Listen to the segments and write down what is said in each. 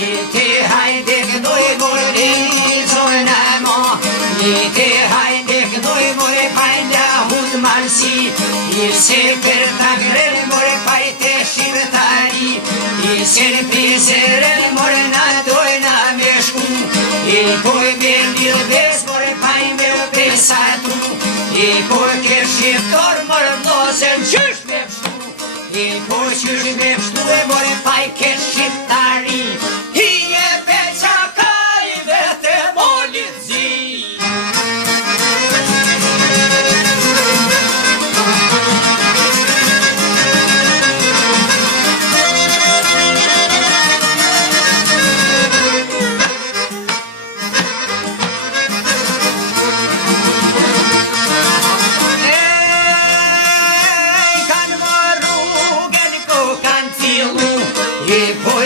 Lite hajde këdoj mori zona mo. Lite hajde këdoj mori pajla hud malsi. Irse për tagren mori pajte shqiptari. Irse piseren mori na dojna me shku. Koj me lidhes mori paj me pesatu. Koj ke shqiptor mori vlozen qysh me pështu. Koj qysh me pështu e mori paj ke shqiptari. Hije peqa kaj vete molit zi.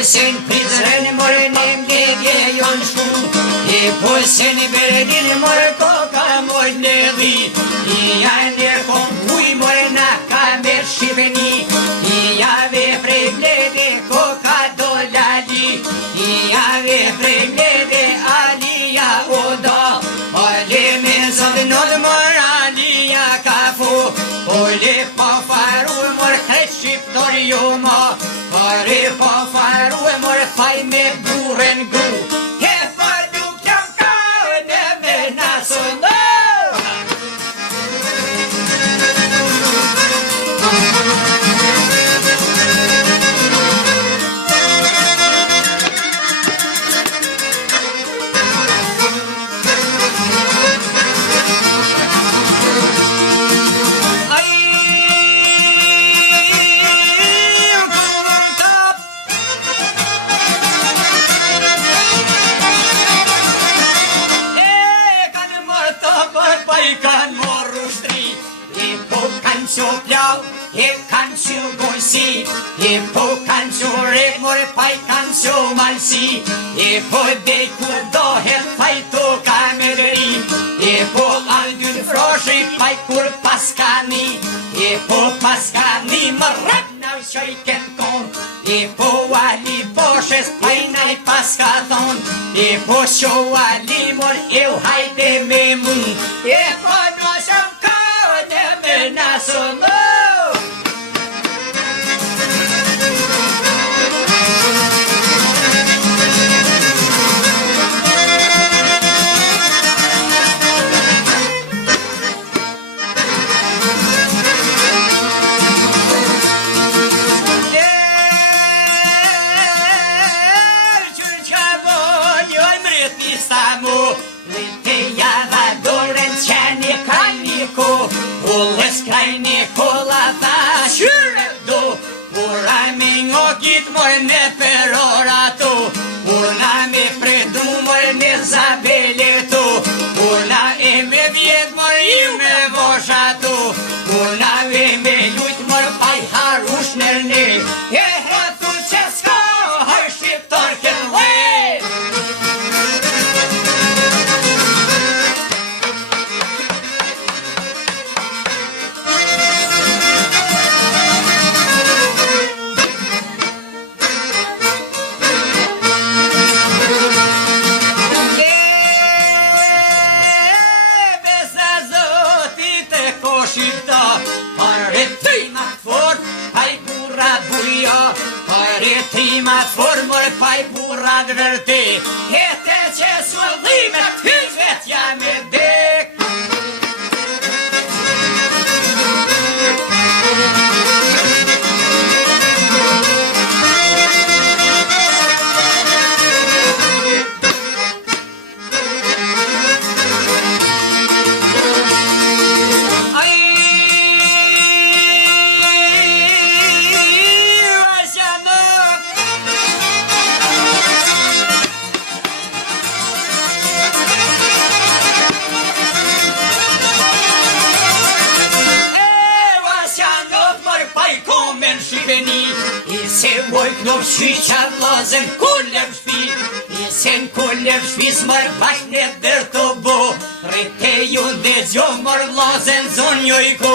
Sen prizren mor nem lege jon shku. Sen beredin mor koka mor nevi. Janë kom huj mor na kamer shibeni. Jave preglede koka dolali. Jave preglede alia oda. Ole me zovnod mor alia kafu. Ole pa faru mor shqiptor jo ma. Pare pa faru e mor faj me buren gru. He far nuk jam ka në me nasono. Po kanqo rek more paj kanqo malsi. Po dej kur dohet paj to kameleri. Po aldyn froshi paj kur paskani. Po paskani më rap na shojken kon. Po ali poshes paj naj paska thon. Po sho ali mor eu hajde me mu. Po nosham kone me nasono. Krajni kolla ta shyre do. Ura me ngokit mor ne perorato. Ura me fredu mor ne zabeleto. Ura e me vjet mor ju me voshato. Ura e me lujt mor paj harush nerne. E hratu që s'ka haj shqiptar këllë. Trimat formor paj burrat vërte. Hete që swallimet hyzvet jam e dek. Se moj knop shqyqa vlazen kullem shpi. Sen kullem shpi s'mar bash në dër të bo. Rete ju dhe gjo mor vlazen zon joj ko.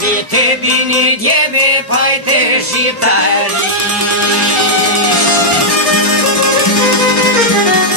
Vite bini djeme pajte shqiptari. Thank you.